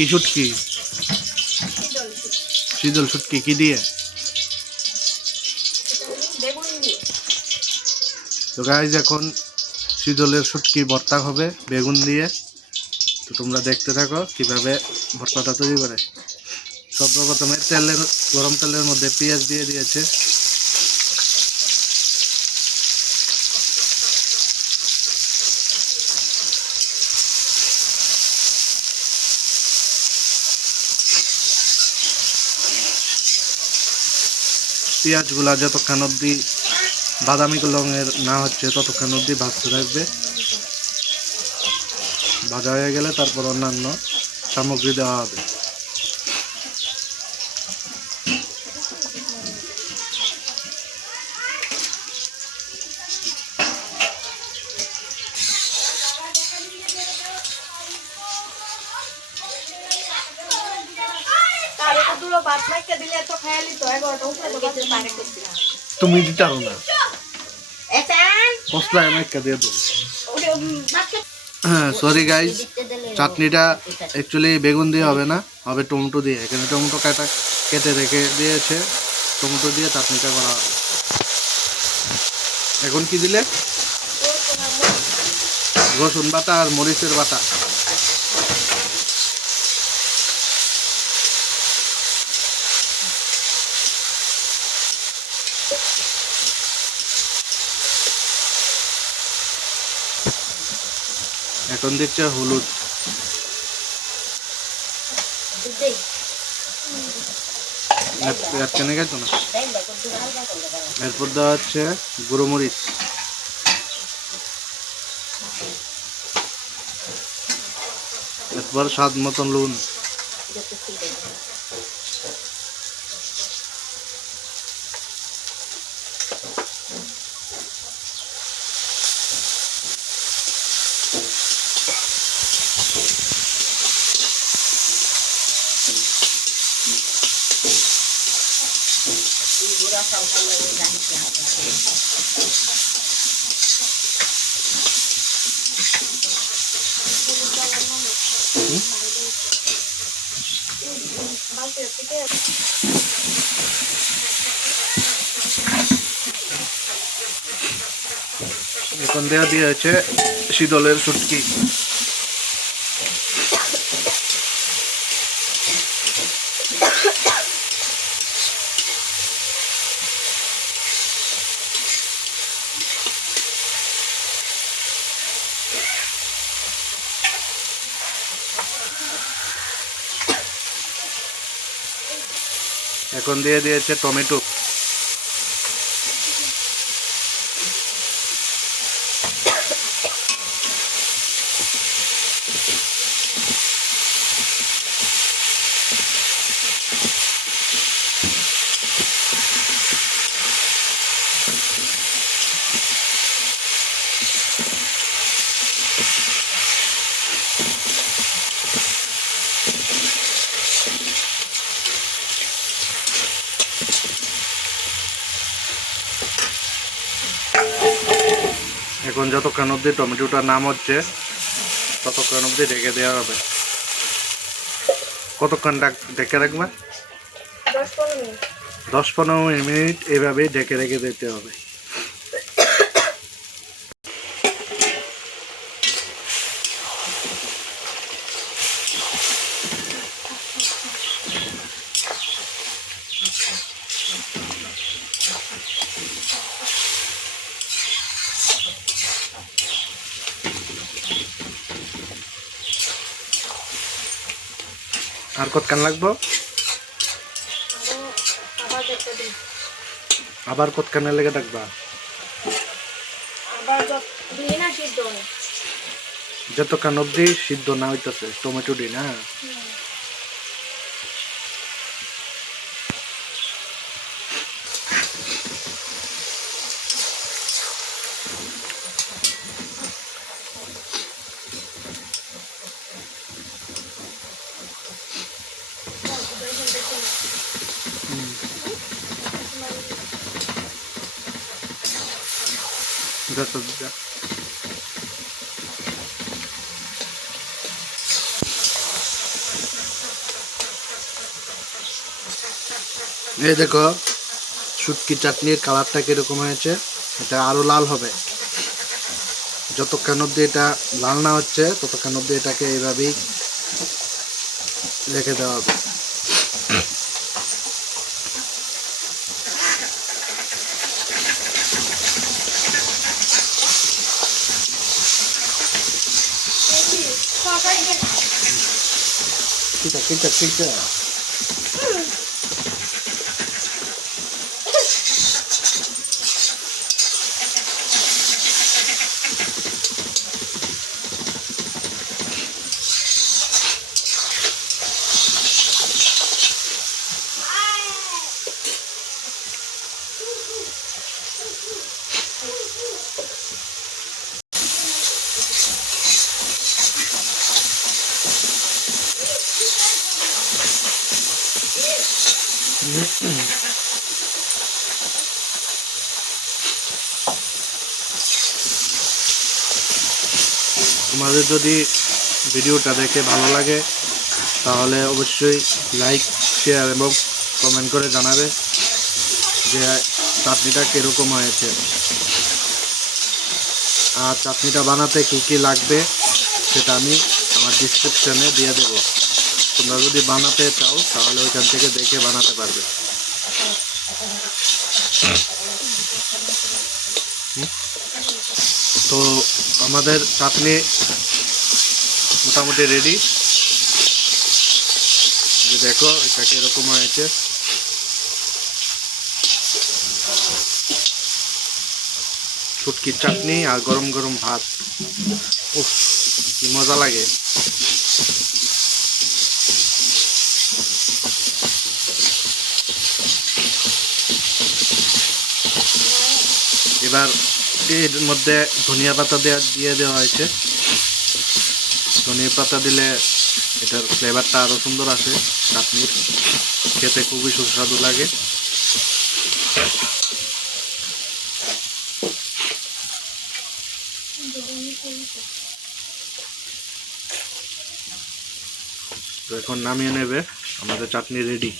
কি শুটকি। শীতল শুটকি কি দিয়ে? তো গাইজ এখন শীতলের শুটকি ভর্তা হবে, বেগুন দিয়ে। তো তোমরা দেখতে থাকো কীভাবে ভর্তাটা তৈরি করে। সর্বপ্রথমে তেলের, গরম তেলের মধ্যে পেঁয়াজ দিয়ে দিয়েছে। পেঁয়াজগুলা যতক্ষণ অব্দি বাদামি রঙের না হচ্ছে, ততক্ষণ অব্দি ভাজতে থাকবে। ভাজা হয়ে গেলে তারপর অন্যান্য সামগ্রী দেওয়া হবে তার একটু দুটো ভাত মাইকে দিলে তো খায়ালি তো এগারোটা উপরে তো বাজে পারে করছিলাম তুমি দিতে পারো না। দিয়ে হ্যাঁ সরি গাইজ চাটনিটা অ্যাকচুয়ালি বেগুন দিয়ে হবে না হবে টমেটো দিয়ে। এখানে টমেটো কাটা কেটে রেখে দিয়েছে। টমেটো দিয়ে চাটনিটা করা হবে। এখন কি দিলে? রসুন বাটা আর মরিচের বাটা। এখন দিচ্ছে হলুদ। কেনে গেছো না? এরপর দেওয়া হচ্ছে গুড়োমরিচ এরপর স্বাদ মতন নুন এখন দেওয়া দিয়ে দিয়েছে শীতলের শুটকি এখন দিয়ে দিয়েছে টমেটো। এখন যতক্ষণ অবধি টমেটোটা নাম হচ্ছে? ততক্ষণ অবধি ঢেকে দেওয়া হবে। কতক্ষণ ডাক- ঢেকে রাখবে? দশ পনেরো মিনিট এভাবেই ঢেকে রেখে দিতে হবে। আর কতক্ষণ লাগবো? আবার কত কানে কতক্ষণের লেগে থাকবা যত কান অব্দি সিদ্ধ যতক্ষণ অবধি সিদ্ধ না হইতেছে টমেটো দিন হ্যাঁ? এই দেখো, শুটকি চাটনির কালারটা কীরকম হয়েছে, এটা আরও লাল হবে। যতক্ষণ অব্দি এটা লাল না হচ্ছে, ততক্ষণ অব্দি এটাকে এইভাবেই রেখে দেওয়া হবে। 킬짝 킬짝 킬짝 তোমাদের যদি ভিডিওটা দেখে ভালো লাগে, তাহলে অবশ্যই লাইক শেয়ার এবং কমেন্ট করে জানাবে যে চাটনিটা কীরকম হয়েছে। আর চাটনিটা বানাতে কী কী লাগবে সেটা আমি আমার ডিসক্রিপশানে দিয়ে দেবো। তোমরা যদি বানাতে চাও, তাহলে ওইখান থেকে দেখে বানাতে পারবে। তো আমাদের চাটনি মোটামুটি রেডি যে দেখো এটা কীরকম হয়েছে। শুটকির চাটনি আর গরম গরম ভাত। উফ, কি মজা লাগে। এবার এর মধ্যে ধনিয়া পাতা দেওয়া দিয়ে দেওয়া হয়েছে। ধনিয়া পাতা দিলে এটার ফ্লেভারটা আরও সুন্দর আসে, চাটনির। খেতে খুবই সুস্বাদু লাগে। তো এখন নামিয়ে নেবে, আমাদের চাটনি রেডি